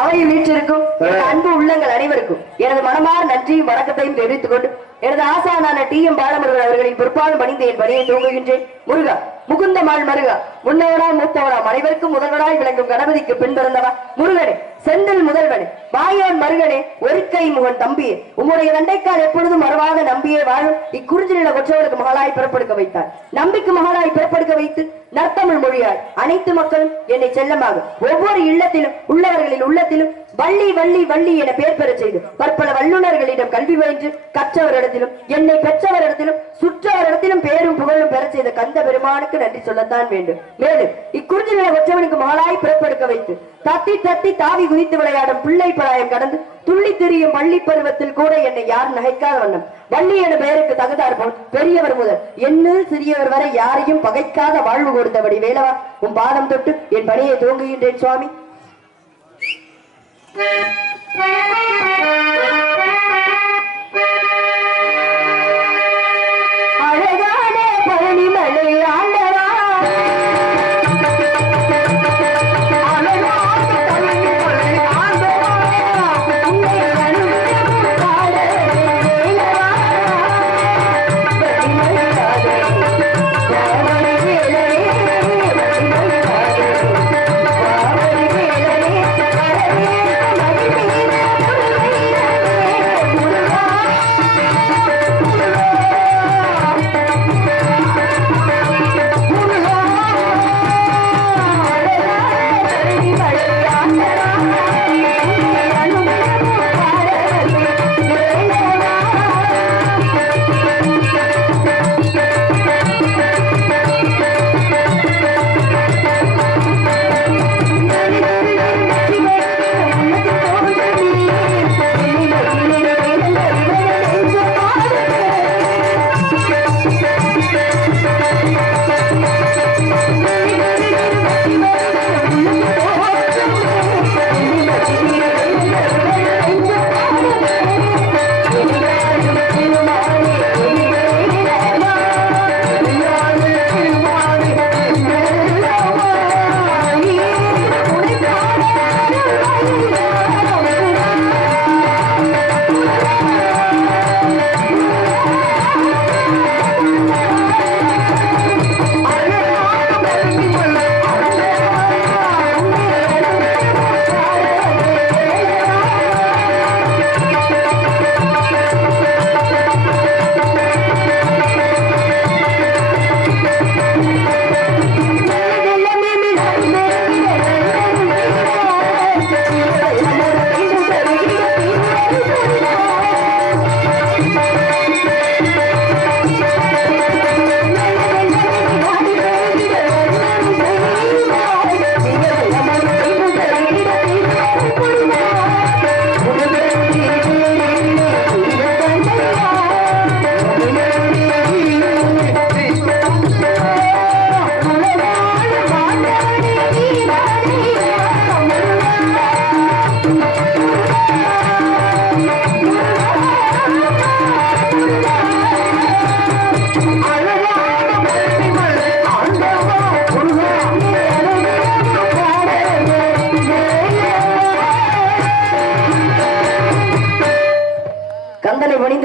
அவையில் வீற்றிருக்கும் அன்பு உள்ளங்கள் அனைவருக்கும் எனது மனமார் நன்றியும் வணக்கத்தையும் தெரிவித்துக் கொண்டு எனது ஆசானான டி.எம். பாலமுருகன் அவர்களின் பொறுப்பாலும் பணிந்து என் பணியை துவங்குகின்றேன். முருகா முகுந்தமாள் மருகா முன்னவரா மூத்தவரா அனைவருக்கும் முதல்வராய் விளங்கும் கணபதிக்கு பின்பிறந்தவா முருகனே செந்தில் முதல்வனே மாயோன் மருகனே ஒரு கை முகன் தம்பியே உம்முடைய தண்டைக்கால் எப்பொழுதும் மறவாத நம்பியே வாழும் இக்குறிஞ்சில கொற்றவருக்கு மகளாய் பிறப்படுக்க வைத்தார். நம்பிக்கை மகளாய் பிறப்படுக்க வைத்து நற்தமிழ் மொழியால் அனைத்து மக்களும் என்னை செல்லமாக ஒவ்வொரு இல்லத்திலும் உள்ளவர்களின் உள்ளத்திலும் வள்ளி வள்ளி வள்ளி என பெயர் பெற செய்து பற்பல வல்லுநர்களிடம் கல்வி பயின்று கற்றவரிடத்திலும் என்னை பெற்றவரிடத்திலும் சுற்றவரிடத்திலும் பேரும் புகழும் பெற செய்த கந்த பெருமானுக்கு நன்றி சொல்லத்தான் வேண்டும். மேலும் இக்குறிஞ்சி நில கொற்றவனுக்கு மகளாய் பிறப்படுக்க வைத்து தத்தி தத்தி தாவி குதித்து விளையாடும் பிள்ளை பராயம் கடந்து துள்ளி திரியும் பள்ளி பருவத்தில் கூட என்னை யார் நகைக்காத வண்ணம் வள்ளி என பெயருக்கு தகுதார் போல் பெரியவர் முதல் என்னில் சிறியவர் வரை யாரையும் பகைக்காத வாழ்வு கொடுத்தபடி வேலவா உன் பாதம் தொட்டு என் பணியை துவங்குகின்றேன் சுவாமி. அழகான பழனிமலை ஆண்டவா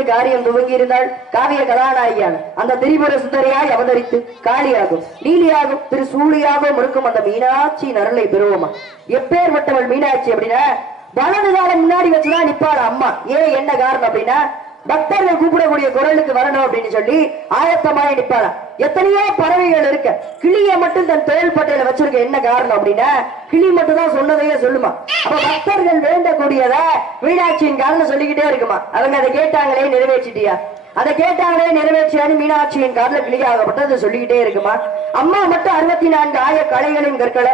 காரியம் துவங்கி இருந்தால் காவிய கதாநாயகியான அந்த திரிபுர சுந்தரியாய் அவதரித்து காளியாகும் நீலியாகும் திரு சூழியாகவும் இருக்கும் அந்த மீனாட்சி நரலை பெறுவோமா. எப்பேற்பட்டவள் மீனாட்சி அப்படின்னா வலது காலம் முன்னாடி வச்சுதான் நிப்பாள் அம்மா. ஏன் என்ன காரணம் அப்படின்னா பக்தர்கள் கூப்பிடக்கூடிய குரலுக்கு வரணும் அப்படின்னு சொல்லி ஆயத்தமாய் நிப்பாளா. எத்தனையோ பறவைகள் இருக்க, கிளிய மட்டும் தன் தோல் பட்டையில வச்சிருக்க. என்ன காரணம் அப்படின்னா கிளி மட்டும் தான் சொன்னதையே சொல்லுமா. அப்ப பக்தர்கள் வேண்டக்கூடியத மீனாட்சியின் காரணம் சொல்லிக்கிட்டே இருக்குமா. அவங்க அதை கேட்டாங்களே நிறைவேற்றிட்டியா, அதை கேட்டாங்களே நிறைவேற்றியான்னு மீனாட்சியின் காரணம் கிளியாகப்பட்டது சொல்லிக்கிட்டே இருக்குமா. அம்மா மட்டும் 64 ஆய கலைகளையும் கற்கல,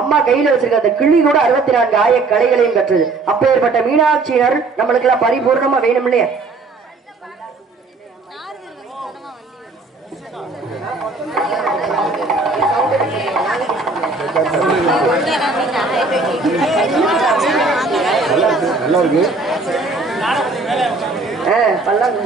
அம்மா கையில வச்சிருக்க அந்த கிளி கூட 64 ஆய கலைகளையும் கற்றது. அப்பேற்பட்ட மீனாட்சியினர் நம்மளுக்கு எல்லாம் பரிபூர்ணமா வேணும் இல்லையா. நல்லா இருக்கு. பல்லாக்கு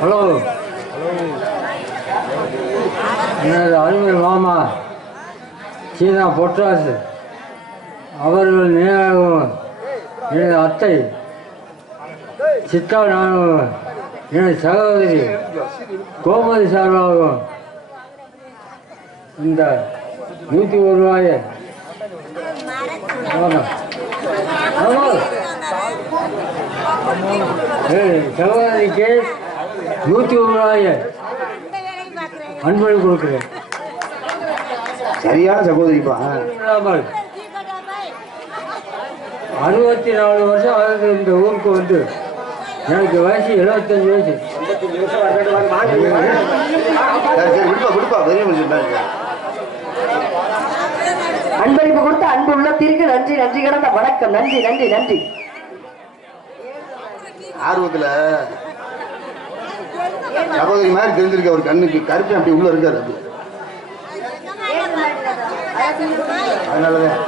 ஹலோ, எனது அருமை மாமா சீனா பொற்றாசு அவர்கள் நினைவாகவும் எனது அத்தை சித்தா நானும் எனது சகோதரி கோமதி சார்பாகவும் இந்த 101 ரூபாயை சகோதரிக்கு 101 ரூபாயை அன்பளி கொடுக்குறேன். சரியான சகோதரிப்பா. 64 வருஷம் ஆகுது இந்த ஊருக்கு வந்து. எனக்கு வயசு 75 வயசு. அன்பளிப்பு கொடுத்த அன்பு உள்ளத்திற்கு நன்றி, நன்றி கடந்த வணக்கம். நன்றி நன்றி நன்றி. ஆர்வத்துல சகோதரி மாதிரி தெரிஞ்சிருக்க ஒரு கண்ணுக்கு கருப்பு அப்படி உள்ள இருக்காரு. அது அதனாலதான்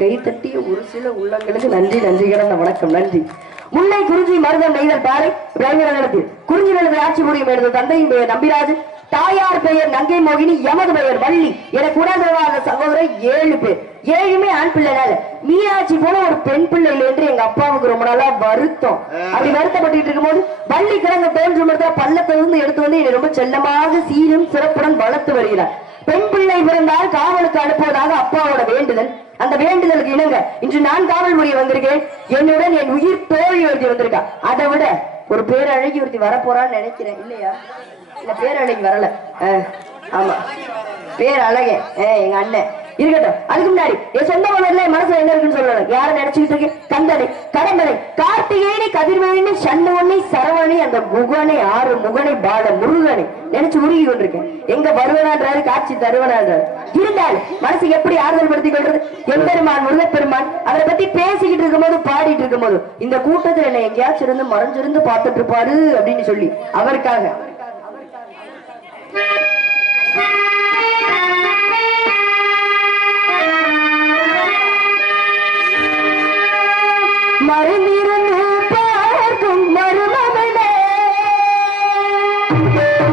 கை தட்டிய ஒரு சில உள்ளங்களுக்கு நன்றி நன்றி கிடந்த வணக்கம் நன்றி. முல்லை குறிஞ்சி மருதம் நெய்தல் பாறை பிரைமரத்தில் குறிஞ்சி நிலத்தில் ஆட்சி புரியும் எனது தந்தையின் பெயர் நம்பிராஜ், தாயார் பெயர் நங்கை மோகினி, எமது பெயர் வள்ளி. எனக்கு உடன்பிறவாத சகோதரர் 7 பேர், 7மே ஆண் பிள்ளைனால மீனாட்சி போல ஒரு பெண் பிள்ளை இல்லை என்று எங்க அப்பாவுக்கு ரொம்ப நாளா வருத்தம். அப்படி வருத்தப்பட்டு இருக்கும் போது வள்ளி கிழங்கு தோன்றும் பள்ளத்திலிருந்து எடுத்து வந்து என்னை ரொம்ப செல்லமாக சீரும் சிறப்புடன் வளர்த்து வருகிறார். பெண் பிள்ளை பிறந்தால் காவலுக்கு அனுப்புவதாக அப்பாவோட வேண்டுதல். அந்த வேண்டுதலுக்கு இணங்க இன்று நான் காவல் புரிய வந்திருக்கேன். என்னுடன் என் உயிர் தோழி ஒருத்தி வந்திருக்கா. அதை விட ஒரு பேரழகி ஒருத்தி வரப்போறான்னு நினைக்கிறேன். இல்லையா? இல்ல பேரழகி வரல. ஆமா பேரழகே எங்க அண்ணன் இருக்கட்டும். அதுக்கு முன்னாடி என் சொந்த மனதுல மனசுல என்ன இருக்குன்னு சொல்லணும். யாரை நினைச்சுக்கிட்டு இருக்கேன்? கந்தனை, கடம்பனை, கார்த்திகேயனை, கதிர்வேணி, சண்முகனை, சரவணி, அந்த முகனை, 6 முகனை, பால முருகனை நினைச்சு உருகி கொண்டிருக்கேன். எங்க வருவனான்றாரு, காட்சி தருவனான்றாரு. இருந்தாலும் மனசு எப்படி ஆறுதல் படுத்திக் கொள்றது? எம்பெருமான் முருகப்பெருமான் அவரை பத்தி பேசிக்கிட்டு இருக்கும் போது பாடிட்டு இருக்கும் போது இந்த கூட்டத்தில் என்ன எங்கேயாச்சும் இருந்து மறைஞ்சிருந்து பார்த்துட்டு இருப்பாரு அப்படின்னு சொல்லி அவருக்காக மறைந்திருந்து பார்க்கும் மருமகனே, மருமகனே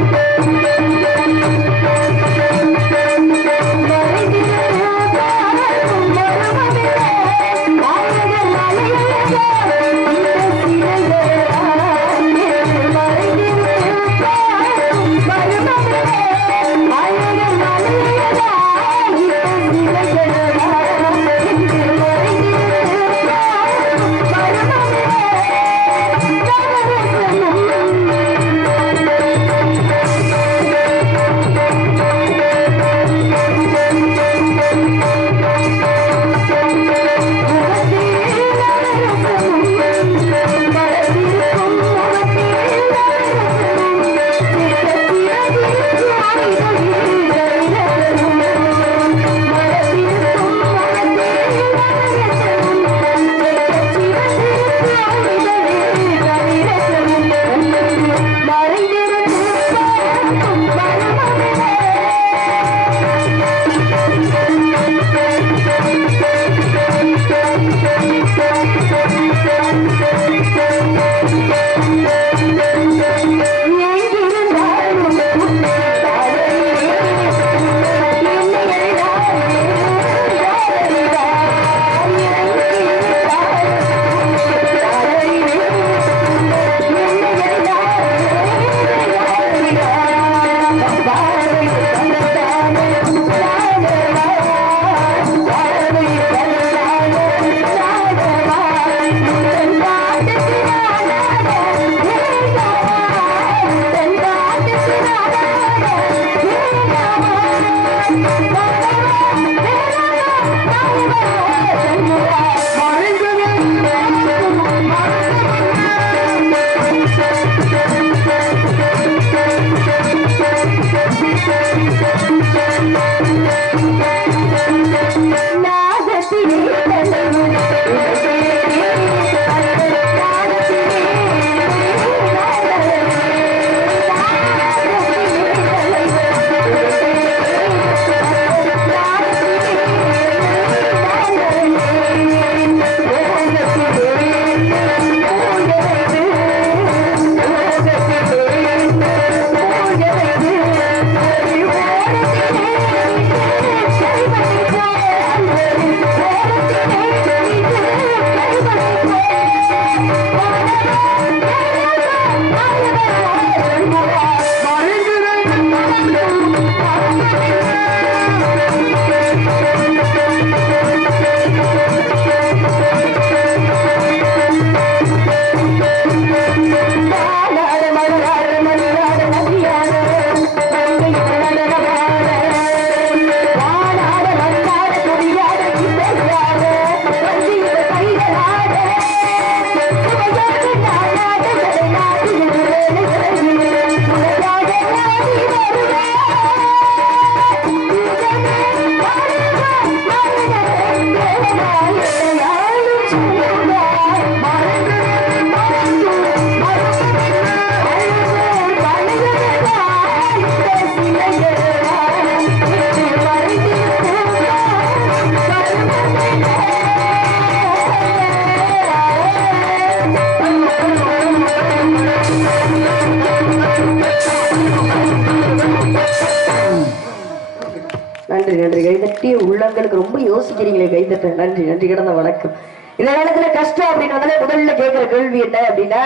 உள்ளங்களுக்கு ரொம்ப யோசிக்கிறீங்களே, கைதட்ட நன்றி, நன்றி கிடந்த வணக்கம். இந்த நேரத்துல கஷ்டம் அப்படின்னு வந்தாலே முதல்ல கேட்கிற கேள்வி என்ன அப்படின்னா,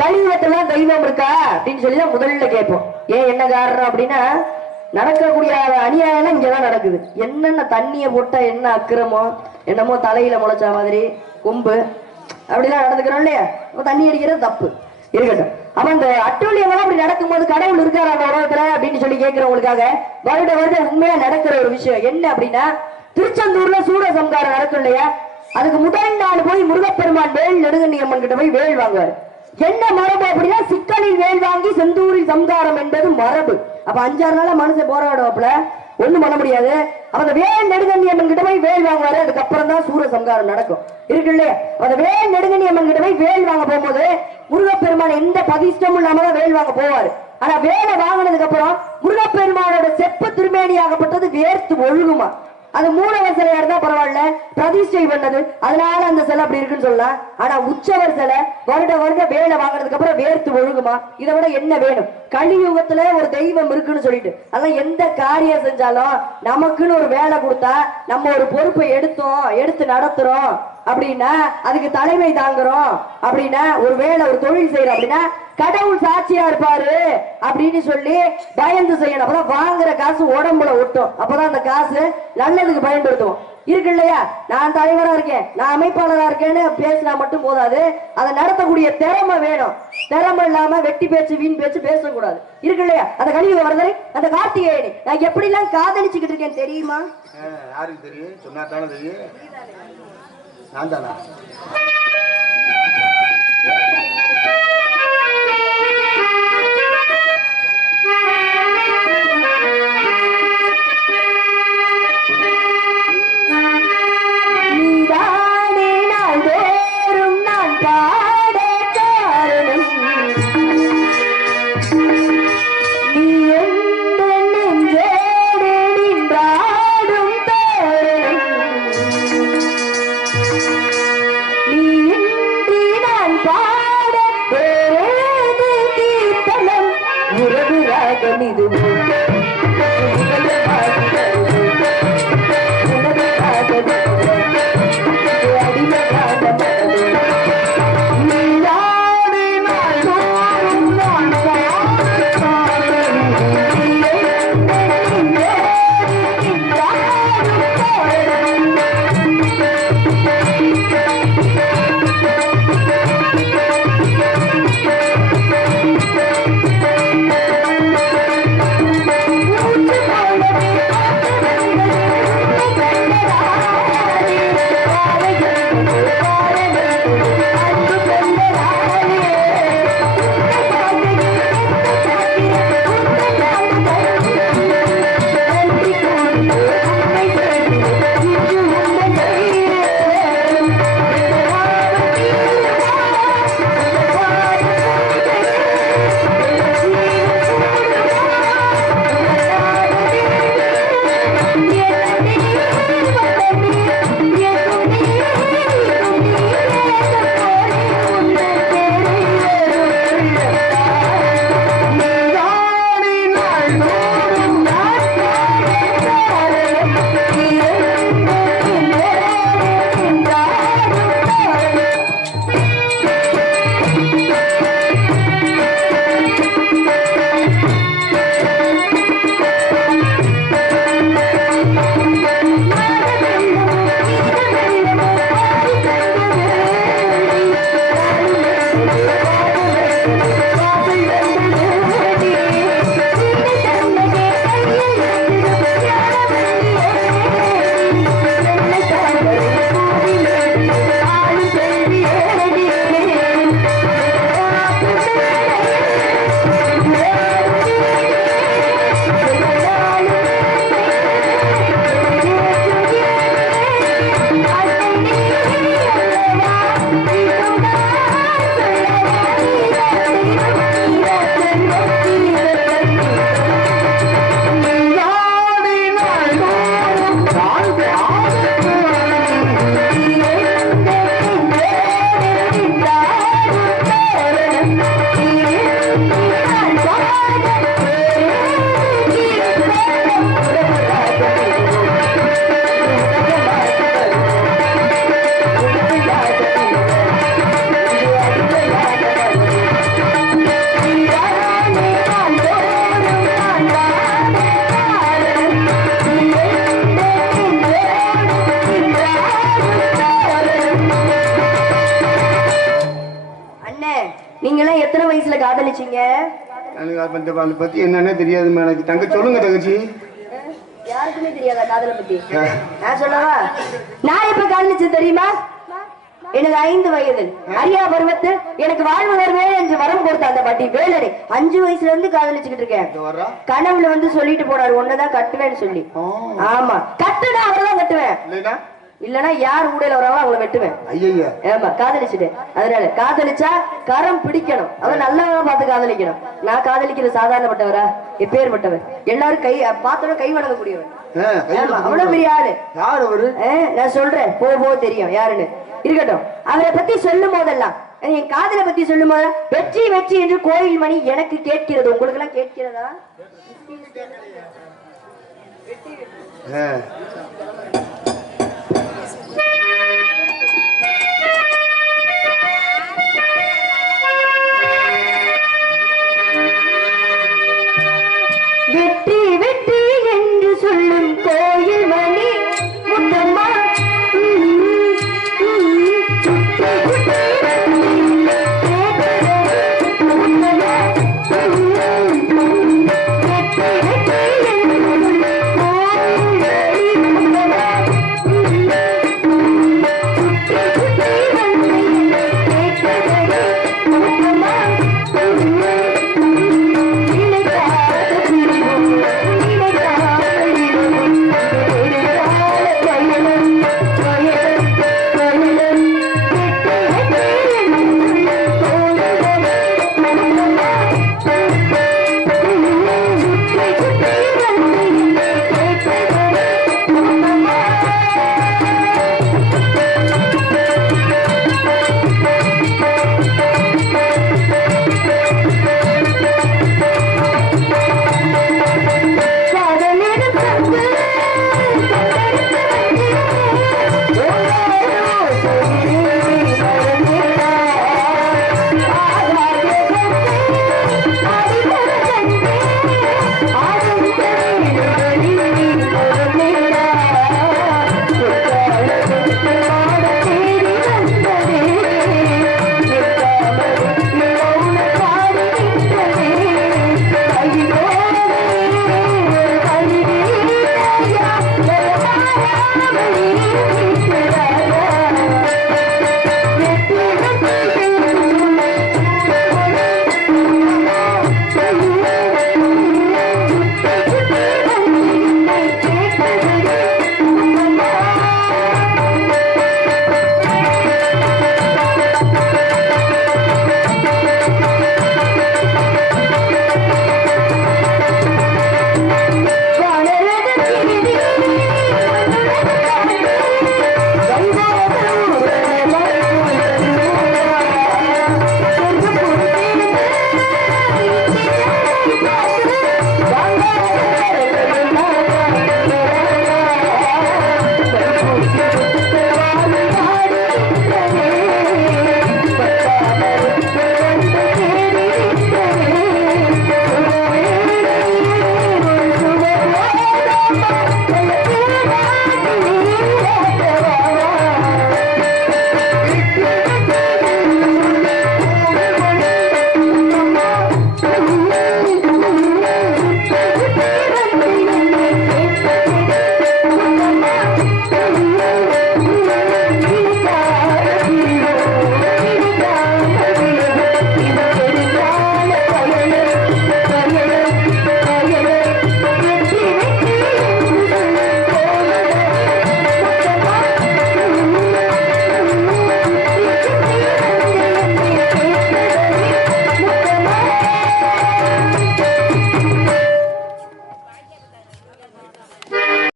கலியுகத்துல தெய்வம் இருக்கா அப்படின்னு சொல்லிதான் முதல்ல கேட்போம். ஏன் என்ன காரணம் அப்படின்னா, நடக்கக்கூடிய அநியாயம் இங்கதான் நடக்குது. என்னென்ன தண்ணிய போட்டா என்ன அக்கிரமோ, என்னமோ தலையில முளைச்ச மாதிரி கொம்பு அப்படிலாம் நடந்துக்கிறோம் இல்லையா. தண்ணி அடிக்கிறது தப்பு இருக்கட்டும். அப்ப அந்த அட்டூழியங்கள்லாம் அப்படி நடக்கும்போது கடவுள் இருக்காரு அந்த உலகத்துல அப்படின்னு சொல்லி கேட்கிறவங்களுக்காக வருட வருடம் உண்மையா நடக்கிற ஒரு விஷயம் என்ன அப்படின்னா, திருச்செந்தூர்ல சூட சம்காரம் நடக்கும் இல்லையா. அதுக்கு முதல் நாள் போய் முருகப்பெருமான் வேல் நெடுங்கண்ணி அம்மன் கிட்ட போய் வேல் வாங்குவார். என்ன மரபு அப்படின்னா, சிக்கலில் வேல் வாங்கி செந்தூரில் சம்காரம் என்பது மரபு. அப்ப 5-6 நாளா மனுஷன் போராடுவாப்புல, ஒண்ணும் பண்ண முடியாது. அந்த வேல் நெடுங்கண்ணி அம்மன் கிட்ட போய் வேல் வாங்குவாரு. அதுக்கப்புறம் தான் சூர சம்காரம் நடக்கும் இருக்கு இல்லையா. அந்த வேல் நெடுங்கண்ணி அம்மன் கிட்ட போய் வேல் வாங்க போகும்போது முருகப்பெருமான் எந்த பதிஷ்டமும் இல்லாமதான் வேல் வாங்க போவாரு. ஆனா வேலை வாங்கினதுக்கு அப்புறம் முருகப்பெருமானோட செப்பு திருமேனியாகப்பட்டது வேர்த்து ஒழுகுமா. அது மூலவ சிலையா இருந்தா பரவாயில்ல, பிரதிஷ்டை பண்ணது, அதனால அந்த சிலை அப்படி இருக்குன்னு சொல்லலாம். ஆனா உற்சவர் சிலை வருட வேலை வாங்கினதுக்கு அப்புறம் வேர்த்து ஒழுகுமா. இதை விட என்ன வேணும்? கலியுகத்துல ஒரு தெய்வம் இருக்குன்னு சொல்லிட்டு அதெல்லாம் எந்த காரியம் செஞ்சாலும் நமக்குன்னு ஒரு வேலை கொடுத்தா நம்ம ஒரு பொறுப்பை எடுத்து நடத்துறோம் அப்படின்னா, அதுக்கு தலைமை தாங்குறோம் அப்படின்னா, ஒரு வேலை ஒரு தொழில் செய்யறோம் அப்படின்னா கடவுள் சாட்சியா இருப்பாரு அப்படின்னு சொல்லி பயந்து செய்யணும். அப்பதான் வாங்குற காசு உடம்புல ஒட்டும். அப்பதான் அந்த காசு நல்லதுக்கு பயன்படுத்துவோம் இருக்கு இல்லையா. நான் தலைவரா இருக்கேன், நான் அமைப்பாளரா இருக்கேன்னு பேசினா மட்டும் போதாது, அதை நடத்தக்கூடிய திறமை வேணும். திறமை இல்லாம வெட்டி பேச்சு வீண் பேச்சு பேசக்கூடாது இருக்கு இல்லையா. அந்த கலியுக வரதரை அந்த கார்த்திகேயனை நான் எப்படி எல்லாம் காதலிச்சுக்கிட்டு இருக்கேன் தெரியுமா? யாருக்கு தெரியும்? சொன்னா தானே தெரியும். நான் தானா? நீங்க எல்லாம் எத்தனை வயசுல காதலிச்சீங்க? எனக்கு அதை பத்தி என்னன்னே தெரியாதுமா எனக்கு. தங்க சொல்லுங்க தங்கச்சி. யாருக்குமே தெரியாதா காதலை பத்தி? நான் சொல்லவா? நான் எப்ப காதலிச்சேன் தெரியுமா? எனக்கு 5 வயது அரியா பருவத்து எனக்கு வாழ்வு வருவே என்று வரம் கொடுத்த அந்த பாட்டி வேலனை 5 வயசுல இருந்து காதலிச்சுக்கிட்டு இருக்கேன். கனவுல வந்து சொல்லிட்டு போனாரு ஒன்னதான் கட்டுவேன்னு சொல்லி. ஆமா, கட்டுனா அவர்தான் கட்டுவேன், இல்லன்னா யார் ஊடையில வராங்களோ அவங்கள வெட்டுவேன். ஆமா, காதலிச்சுட்டேன். அதனால காதலிச்சா கரம் பிடிக்கணும், அவன் நல்லவா பார்த்து காதலிக்கணும். நான் காதலிக்கிற சாதாரணப்பட்டவரா? எப்பேற்பட்டவர்? எல்லாரும் கை பார்த்தோட கை வணங்க கூடியவர். அவ்வளவு பெரிய ஆளு. நான் சொல்றேன், போக தெரியும் யாருன்னு. இருக்கட்டும், அவரை பத்தி சொல்லும் போதெல்லாம், என் காதலை பத்தி சொல்லும் போது வெற்றி வெற்றி என்று கோயில் மணி எனக்கு கேட்கிறது. உங்களுக்கு எல்லாம் கேட்கிறதா?